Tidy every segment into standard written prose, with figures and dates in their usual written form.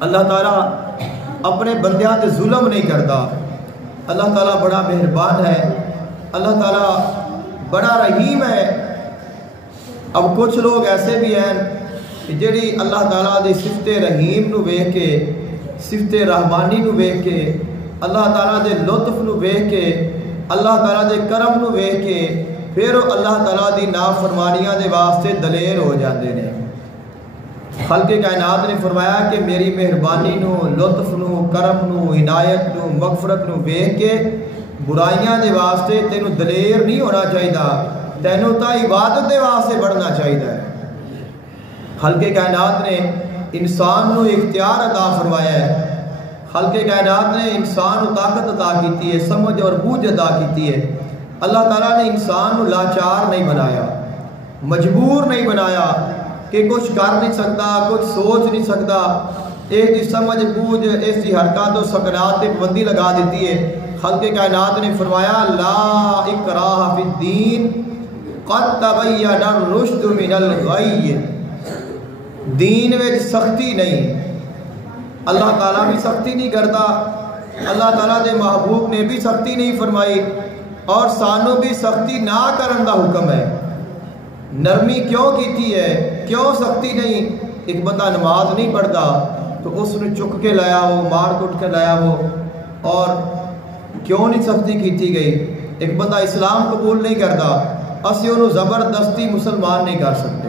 اللہ تعالیٰ اپنے بندیاں تے ظلم نہیں کرتا. اللہ تعالیٰ بڑا مہربان ہے. اللہ تعالیٰ بڑا رحیم ہے. اب کچھ لوگ ایسے بھی ہیں کہ جڑی اللہ تعالیٰ دی صفت رحیم نو ویکھ کے، صفت رحمانی نو ویکھ کے، اللہ تعالیٰ دے لطف نو ویکھ کے، اللہ تعالیٰ دے کرم نو ویکھ کے پھر اللہ تعالیٰ دی نافرمانیاں دے واسطے دلیر ہو جاندے نے. خالق کائنات نے فرمایا کہ میری مہربانی نو، لطف نو، کرم نو، عنایت نو، مغفرت نو ویکھ کے برائیاں دے واسطے تینوں دلیر نہیں ہونا چاہیے، تینوں تا عبادت دے واسطے بڑھنا چاہیے. خالق کائنات نے انسان نو اختیار عطا فرمایا ہے. خالق کائنات نے انسان نو طاقت عطا کیتی ہے، سمجھ اور بوجھ عطا کیتی ہے. اللہ تعالیٰ نے انسان نو لاچار نہیں بنایا، مجبور نہیں بنایا کہ کچھ کر نہیں سکتا، کچھ سوچ نہیں سکتا. اس کی سمجھ بوجھ، اس کی حرکات و سکنات تے پابندی لگا دیتی ہے. خالق کائنات نے فرمایا لا اکراہ فی الدین قد تبین الرشد من الغی. دین میں سختی نہیں. اللہ تعالیٰ بھی سختی نہیں کرتا، اللہ تعالیٰ دے محبوب نے بھی سختی نہیں فرمائی، اور سانوں بھی سختی نہ کرن دا حکم ہے. نرمی کیوں کیتی ہے، کیوں سختی نہیں؟ ایک بندہ نماز نہیں پڑھتا تو اس نے چک کے لایا ہو، مار کٹ کے لایا ہو، اور کیوں نہیں سختی کیتی گئی؟ ایک بندہ اسلام قبول نہیں کرتا، اسی انہوں زبردستی مسلمان نہیں کر سکتے،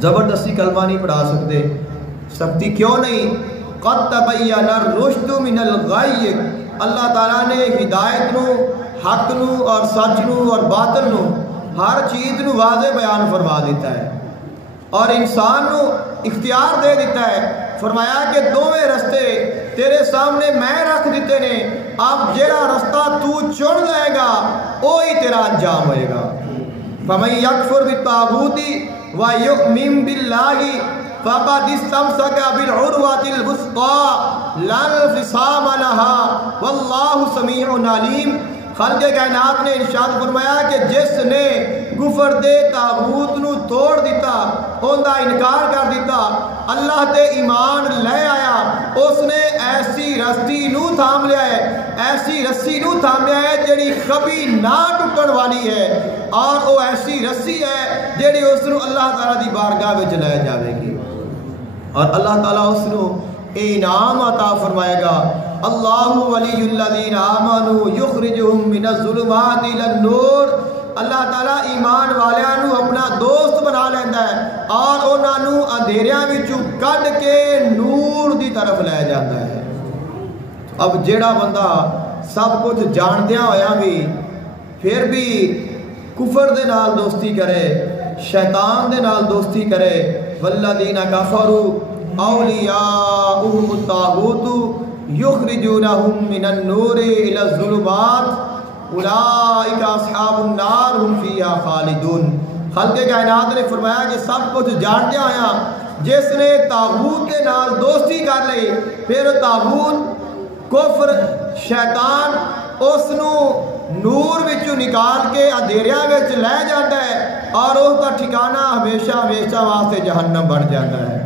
زبردستی کلمہ نہیں پڑھا سکتے. سختی کیوں نہیں؟ قد تبین الرشد من الغی. اللہ تعالیٰ نے ہدایت نو، حق نو اور سچ نو اور باطل نو، ہر چیز نو واضح بیان فرما دیتا ہے، اور انسان نو اختیار دے دیتا ہے. فرمایا کہ دوویں رستے تیرے سامنے میں رکھ دیتے نے، اب جیڑا رستہ تو چن لے گا وہی تیرا انجام ہوئے گا. فَمَن يَكْفُرْ بِالطَّاغُوتِ وَيُؤْمِن بِاللَّهِ فَقَدِ اسْتَمْسَكَ بِالْعُرْوَةِ الْوُثْقَىٰ لَا انفصام لَهَا وَاللَّهُ سَمِيعٌ عَلِيمٌ. خالق کائنات نے ارشاد فرمایا کہ جس نے کفر دے طاغوت نو توڑ دیتا، ان دا انکار کر دیتا، اللہ تے ایمان لے آیا، اس نے ایسی رسی نو تھام لیا ہے، ایسی رسی نو تھام لیا ہے جیڑی کبھی نہ ٹکن والی ہے، اور وہ ایسی رسی ہے جیڑی اس نو اللہ تعالیٰ دی بارگاہ وچ لے جاوے گی، اور اللہ تعالیٰ اس نو انعام عطا فرمائے گا. اللہ ولی الذین آمنوا یخرجہم من الظلمات الی النور. اللہ تعالیٰ ایمان والیاں نو اپنا دوست بنا لیندہ ہے اور انہاں نو اندھیریاں وچوں کڈ کے نور دی طرف لے جاتا ہے. اب جیڑا بندہ سب کچھ جاندیاں ہویا بھی پھر بھی کفر دے نال دوستی کرے، شیطان دے نال دوستی کرے، والذین کفروا اولیاؤہم الطاغوت یخرجونہم من النور الی الظلمات اولئک اصحاب النار ہم فیہا خالدون. خالق کائنات نے فرمایا کہ سب کچھ جانتے آیا جس نے طاغوت کے نال دوستی کر لئی، پھر طاغوت کفر شیطان اس نو نور وچوں نکال کے اندھیریاں وچ لے جاتا ہے، اور اس کا ٹھکانہ ہمیشہ ہمیشہ واسطے جہنم بن جاتا ہے.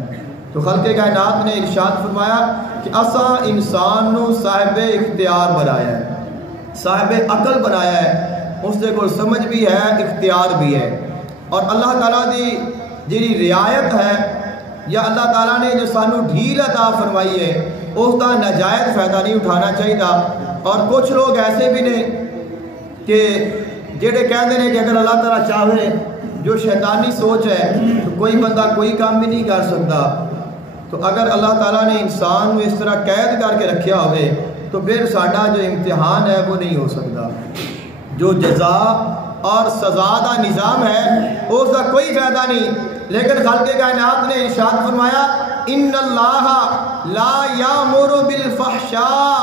تو خالق کائنات نے ارشاد فرمایا کہ اساں انسان نو صاحب اختیار بنایا ہے، صاحب عقل بنایا ہے، اس سے کوئی سمجھ بھی ہے، اختیار بھی ہے. اور اللہ تعالیٰ دی جی رعایت ہے، یا اللہ تعالیٰ نے جو سانو ڈھیل عطا فرمائی ہے اس کا ناجائز فائدہ نہیں اٹھانا چاہیے. اور کچھ لوگ ایسے بھی نے کہ جڑے کہتے ہیں کہ اگر اللہ تعالیٰ چاہے، جو شیطانی سوچ ہے، تو کوئی بندہ کوئی کام بھی نہیں کر سکتا. تو اگر اللہ تعالیٰ نے انسان کو اس طرح قید کر کے رکھیا ہوئے تو پھر ساڈا جو امتحان ہے وہ نہیں ہو سکتا. جو جزا اور سزا کا نظام ہے اس کا کوئی فائدہ نہیں. لیکن خالق کائنات نے ارشاد فرمایا ان اللہ لا یامر بالفحشاء.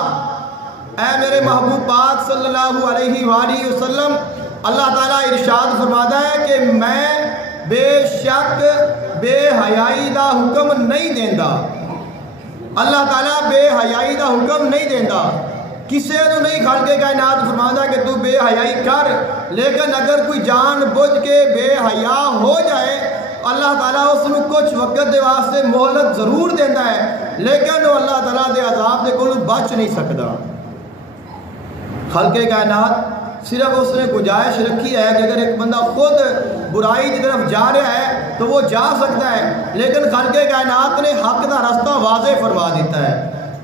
اے میرے محبوب پاک صلی اللہ علیہ وآلہ وسلم، اللہ تعالیٰ ارشاد فرماتا ہے کہ میں بے شک بے حیائی دا حکم نہیں دیندا. اللہ تعالیٰ بے حیائی دا حکم نہیں دیندا، کسے تو نہیں خالق کائنات فرماتا کہ تو بے حیائی کر، لیکن اگر کوئی جان بوجھ کے بے حیا ہو جائے اللہ تعالیٰ اس کو کچھ وقت دے واسطے مہلت ضرور دیتا ہے. لیکن وہ اللہ تعالیٰ دے عذاب دے کولوں بچ نہیں سکتا۔ خلق کائنات صرف اس نے گنجائش رکھی ہے کہ اگر ایک بندہ خود برائی کی طرف جا رہا ہے تو وہ جا سکتا ہے، لیکن خلق کائنات نے حق کا راستہ واضح فرما دیتا ہے۔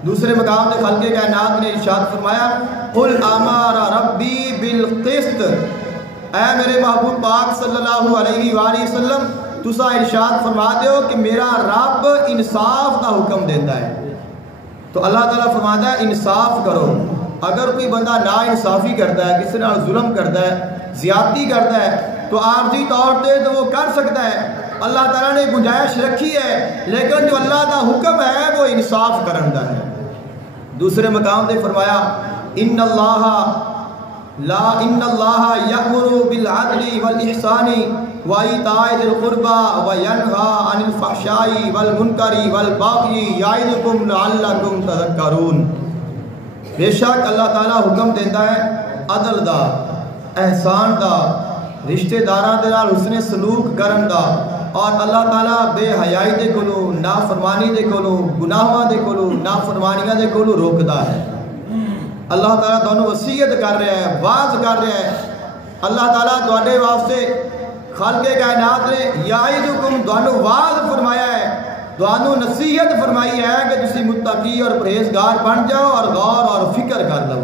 دوسرے مقام پہ خلق کائنات نے ارشاد فرمایا قل امر ربی بالقسط، اے میرے محبوب پاک صلی اللہ علیہ وآلہ وسلم تسا ارشاد فرما دیو کہ میرا رب انصاف کا حکم دیتا ہے۔ تو اللہ تعالیٰ فرماتا ہے انصاف کرو۔ اگر کوئی بندہ نا انصافی کرتا ہے، کسی نے ظلم کرتا ہے، زیادتی کرتا ہے، تو عارضی طور پہ تو وہ کر سکتا ہے، اللہ تعالیٰ نے گنجائش رکھی ہے، لیکن جو اللہ کا حکم ہے وہ انصاف کرن دا ہے۔ دوسرے مقام پہ فرمایا ان اللہ یأمر بالعدل والإحسان وإیتاء ذی القربى وینہی عن الفحشاء والمنکر والبغی یعظکم لعلکم تذکرون۔ بے شک اللہ تعالیٰ حکم دیتا ہے عدل دا، احسان دا، رشتہ داراں دے نال حسن سلوک کرن دا، اور اللہ تعالیٰ بے حیائی دے کولوں، نافرمانی دے کولوں، گناہاں دے کولوں، نافرمانیاں دے کولوں روکدا ہے۔ اللہ تعالیٰ تانوں وصیت کر رہا ہے، واعظ کر رہا ہے۔ اللہ تعالیٰ تواڈے واسطے خالق کائنات نے یعظکم تانوں واعظ فرمایا ہے، تانوں نصیحت فرمائی ہے کہ تسی متقی اور پرہیزگار بن جاؤ اور غور اور فکر کر لو۔